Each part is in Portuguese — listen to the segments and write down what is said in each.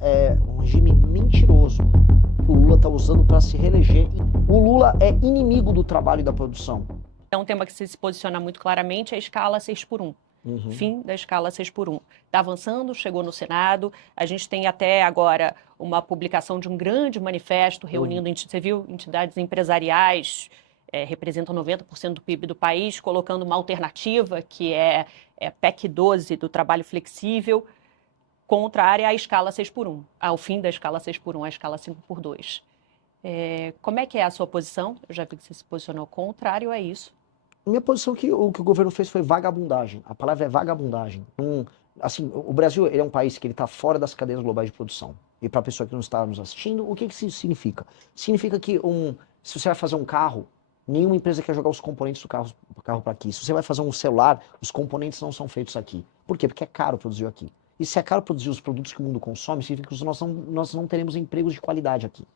é um regime mentiroso que o Lula está usando para se reeleger. O Lula é inimigo do trabalho e da produção. É um tema que se posiciona muito claramente, é a escala 6x1. Fim da escala 6x1. Está avançando, chegou no Senado. A gente tem até agora uma publicação de um grande manifesto reunindo, você viu, entidades empresariais, representam 90% do PIB do país, colocando uma alternativa que é PEC 12 do trabalho flexível, contrária à escala 6x1, ao fim da escala 6x1, à escala 5x2. Como é que é a sua posição? Eu já vi que você se posicionou contrário a isso. Minha posição é que o governo fez foi vagabundagem. A palavra é vagabundagem. Assim, o Brasil ele é um país que ele está fora das cadeias globais de produção. E para a pessoa que não está nos assistindo, o que isso significa? Significa que se você vai fazer um carro, nenhuma empresa quer jogar os componentes do carro para aqui. Se você vai fazer um celular, os componentes não são feitos aqui. Por quê? Porque é caro produzir aqui. E se é caro produzir os produtos que o mundo consome, significa que nós não teremos empregos de qualidade aqui.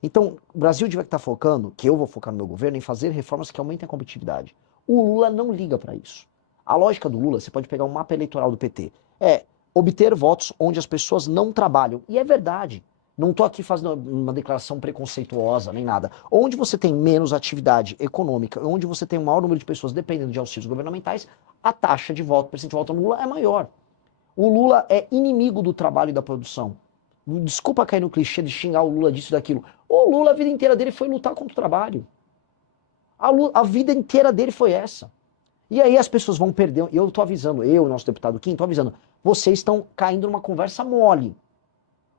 Então, o Brasil devia estar focando, que eu vou focar no meu governo, em fazer reformas que aumentem a competitividade. O Lula não liga para isso. A lógica do Lula, você pode pegar um mapa eleitoral do PT, é obter votos onde as pessoas não trabalham. E é verdade. Não estou aqui fazendo uma declaração preconceituosa nem nada. Onde você tem menos atividade econômica, onde você tem um maior número de pessoas dependendo de auxílios governamentais, a taxa de voto, percentual de voto no Lula é maior. O Lula é inimigo do trabalho e da produção. Desculpa cair no clichê de xingar o Lula disso e daquilo. O Lula, a vida inteira dele foi lutar contra o trabalho. A vida inteira dele foi essa. E aí as pessoas vão perder. E eu tô avisando, nosso deputado Kim, tô avisando. Vocês estão caindo numa conversa mole.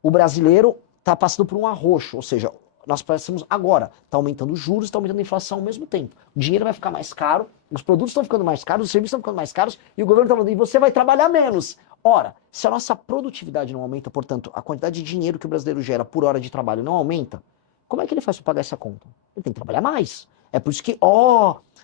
O brasileiro tá passando por um arroxo. Ou seja, nós passamos agora. Tá aumentando os juros, tá aumentando a inflação ao mesmo tempo. O dinheiro vai ficar mais caro, os produtos estão ficando mais caros, os serviços estão ficando mais caros, e o governo tá falando, e você vai trabalhar menos. Ora, se a nossa produtividade não aumenta, portanto, a quantidade de dinheiro que o brasileiro gera por hora de trabalho não aumenta, como é que ele faz para pagar essa conta? Ele tem que trabalhar mais. É por isso que,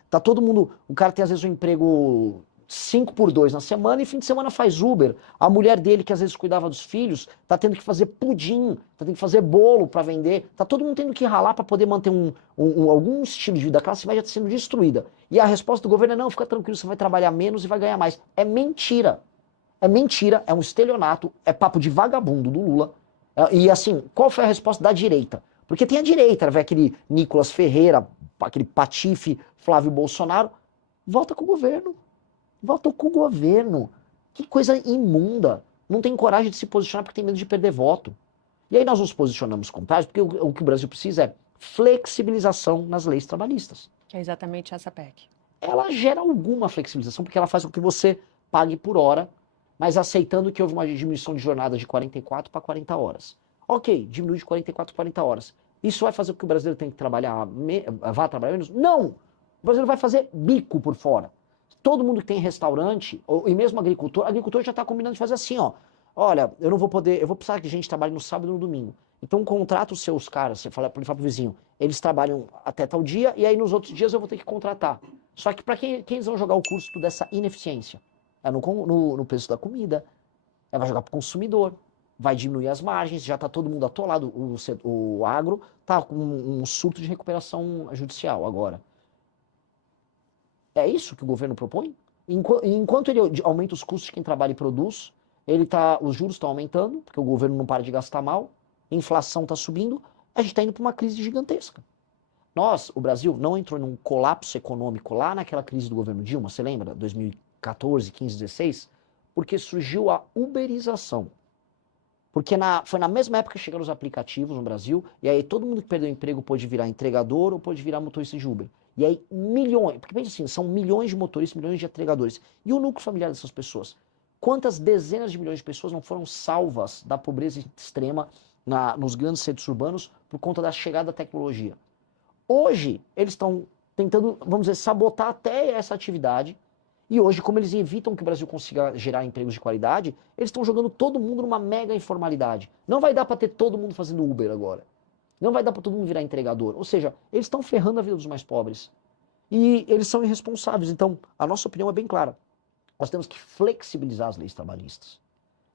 tá todo mundo. O cara tem às vezes um emprego 5x2 na semana e fim de semana faz Uber. A mulher dele, que às vezes cuidava dos filhos, tá tendo que fazer pudim, tá tendo que fazer bolo para vender. Tá todo mundo tendo que ralar para poder manter algum estilo de vida. A classe média tá sendo destruída. E a resposta do governo é: não, fica tranquilo, você vai trabalhar menos e vai ganhar mais. É mentira. É mentira, é um estelionato, é papo de vagabundo do Lula. E assim, qual foi a resposta da direita? Porque tem a direita, vai aquele Nicolas Ferreira, aquele patife Flávio Bolsonaro, volta com o governo. Volta com o governo. Que coisa imunda. Não tem coragem de se posicionar porque tem medo de perder voto. E aí nós nos posicionamos contrários porque o que o Brasil precisa é flexibilização nas leis trabalhistas. Que é exatamente essa PEC. Ela gera alguma flexibilização porque ela faz com que você pague por hora, mas aceitando que houve uma diminuição de jornada de 44 para 40 horas. Ok, diminui de 44 para 40 horas. Isso vai fazer com que o brasileiro tenha que trabalhar, vá trabalhar menos? Não! O brasileiro vai fazer bico por fora. Todo mundo que tem restaurante, e mesmo agricultor já está combinando de fazer assim, ó. Olha, eu não vou poder, eu vou precisar que a gente trabalhe no sábado e no domingo. Então contrata os seus caras, você fala pro vizinho, eles trabalham até tal dia e aí nos outros dias eu vou ter que contratar. Só que para quem eles vão jogar o custo dessa ineficiência? É no preço da comida, vai jogar para o consumidor, vai diminuir as margens, já está todo mundo atolado, o agro está com um surto de recuperação judicial agora. É isso que o governo propõe? Enquanto ele aumenta os custos de quem trabalha e produz, os juros estão aumentando, porque o governo não para de gastar mal, a inflação está subindo, a gente está indo para uma crise gigantesca. O Brasil, não entrou num colapso econômico lá naquela crise do governo Dilma, você lembra? 2014, 15, 16? Porque surgiu a uberização. Porque foi na mesma época que chegaram os aplicativos no Brasil, e aí todo mundo que perdeu o emprego pôde virar entregador ou pôde virar motorista de Uber. E aí milhões, porque pensa assim, são milhões de motoristas, milhões de entregadores. E o núcleo familiar dessas pessoas? Quantas dezenas de milhões de pessoas não foram salvas da pobreza extrema nos grandes centros urbanos por conta da chegada da tecnologia? Hoje, eles estão tentando, vamos dizer, sabotar até essa atividade. E hoje, como eles evitam que o Brasil consiga gerar empregos de qualidade, eles estão jogando todo mundo numa mega informalidade. Não vai dar para ter todo mundo fazendo Uber agora. Não vai dar para todo mundo virar entregador. Ou seja, eles estão ferrando a vida dos mais pobres. E eles são irresponsáveis. Então, a nossa opinião é bem clara. Nós temos que flexibilizar as leis trabalhistas.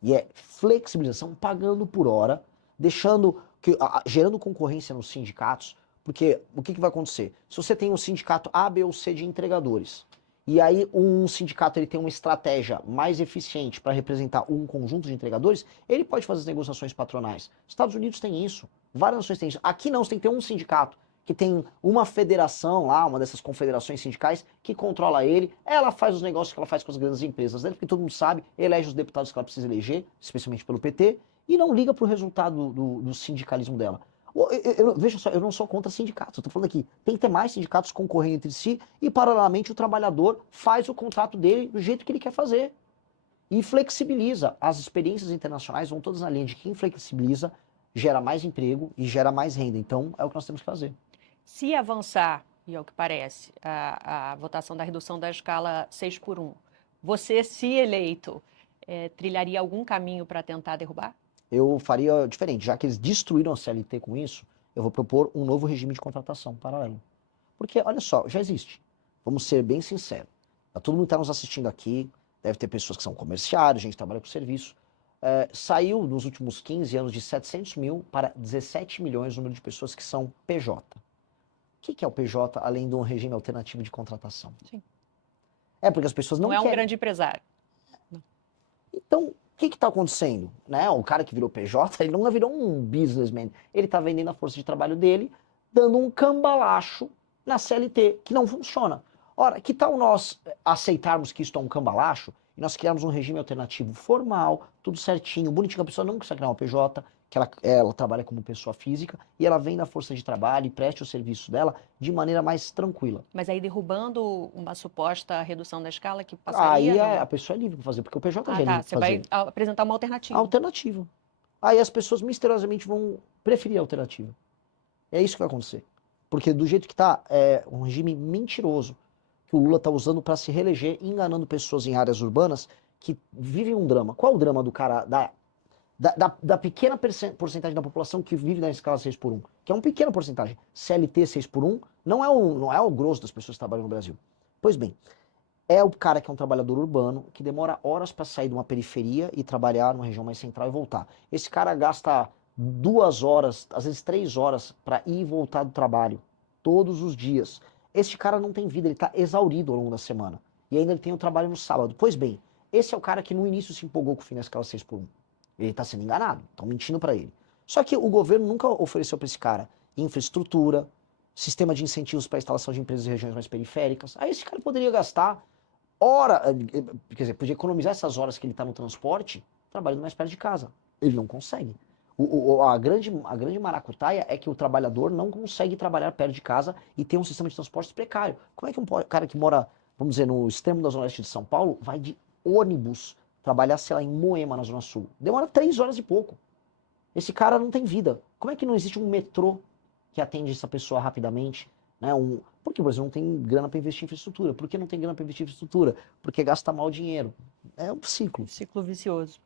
E é flexibilização pagando por hora, gerando concorrência nos sindicatos. Porque o que vai acontecer? Se você tem um sindicato A, B ou C de entregadores, e aí um sindicato ele tem uma estratégia mais eficiente para representar um conjunto de entregadores, ele pode fazer as negociações patronais. Estados Unidos tem isso, várias nações têm isso. Aqui não, você tem que ter um sindicato, que tem uma federação lá, uma dessas confederações sindicais, que controla ele, ela faz os negócios que ela faz com as grandes empresas dela, porque todo mundo sabe, elege os deputados que ela precisa eleger, especialmente pelo PT, e não liga para o resultado do sindicalismo dela. Veja só, eu não sou contra sindicatos, eu tô falando aqui, tem que ter mais sindicatos concorrendo entre si e, paralelamente, o trabalhador faz o contrato dele do jeito que ele quer fazer. E flexibiliza. As experiências internacionais vão todas na linha de quem flexibiliza, gera mais emprego e gera mais renda. Então, é o que nós temos que fazer. Se avançar, e é o que parece, a votação da redução da escala 6x1, você, se eleito, trilharia algum caminho para tentar derrubar? Eu faria diferente. Já que eles destruíram a CLT com isso, eu vou propor um novo regime de contratação paralelo. Porque, olha só, já existe. Vamos ser bem sinceros. Todo mundo que está nos assistindo aqui, deve ter pessoas que são comerciários, gente que trabalha com serviço. Saiu nos últimos 15 anos de 700 mil para 17 milhões o número de pessoas que são PJ. O que é o PJ, além de um regime alternativo de contratação? Sim. Porque as pessoas não é um querem. grande empresário. Então, o que está acontecendo? Né? O cara que virou PJ, ele não virou um businessman. Ele está vendendo a força de trabalho dele, dando um cambalacho na CLT, que não funciona. Ora, que tal nós aceitarmos que isso é um cambalacho e nós criarmos um regime alternativo formal, tudo certinho, bonitinho, a pessoa não precisa criar uma PJ, que ela trabalha como pessoa física e ela vem da força de trabalho e preste o serviço dela de maneira mais tranquila. Mas aí derrubando uma suposta redução da escala que passaria... Aí a pessoa é livre para fazer, porque o PJ já é livre para fazer. Você vai apresentar uma alternativa. Alternativa. Aí as pessoas misteriosamente vão preferir a alternativa. É isso que vai acontecer. Porque do jeito que está, é um regime mentiroso que o Lula está usando para se reeleger, enganando pessoas em áreas urbanas que vivem um drama. Qual é o drama do cara, da pequena porcentagem da população que vive na escala 6x1? Que é uma pequena porcentagem. CLT 6x1 não é o grosso das pessoas que trabalham no Brasil. Pois bem, é o cara que é um trabalhador urbano, que demora horas para sair de uma periferia e trabalhar numa região mais central e voltar. Esse cara gasta 2 horas, às vezes 3 horas, para ir e voltar do trabalho, todos os dias. Este cara não tem vida, ele está exaurido ao longo da semana. E ainda ele tem o trabalho no sábado. Pois bem, esse é o cara que no início se empolgou com o fim da escala 6x1. Ele está sendo enganado, estão mentindo para ele. Só que o governo nunca ofereceu para esse cara infraestrutura, sistema de incentivos para a instalação de empresas em regiões mais periféricas. Aí esse cara poderia gastar quer dizer, podia economizar essas horas que ele está no transporte, trabalhando mais perto de casa. Ele não consegue. A grande maracutaia é que o trabalhador não consegue trabalhar perto de casa e ter um sistema de transporte precário. Como é que um cara que mora, vamos dizer, no extremo da Zona Oeste de São Paulo, vai de ônibus trabalhar, sei lá, em Moema, na Zona Sul? Demora 3 horas e pouco. Esse cara não tem vida. Como é que não existe um metrô que atende essa pessoa rapidamente? Né? Porque o Brasil não tem grana para investir em infraestrutura. Por que não tem grana para investir em infraestrutura? Porque gasta mal dinheiro. É um ciclo. Ciclo vicioso.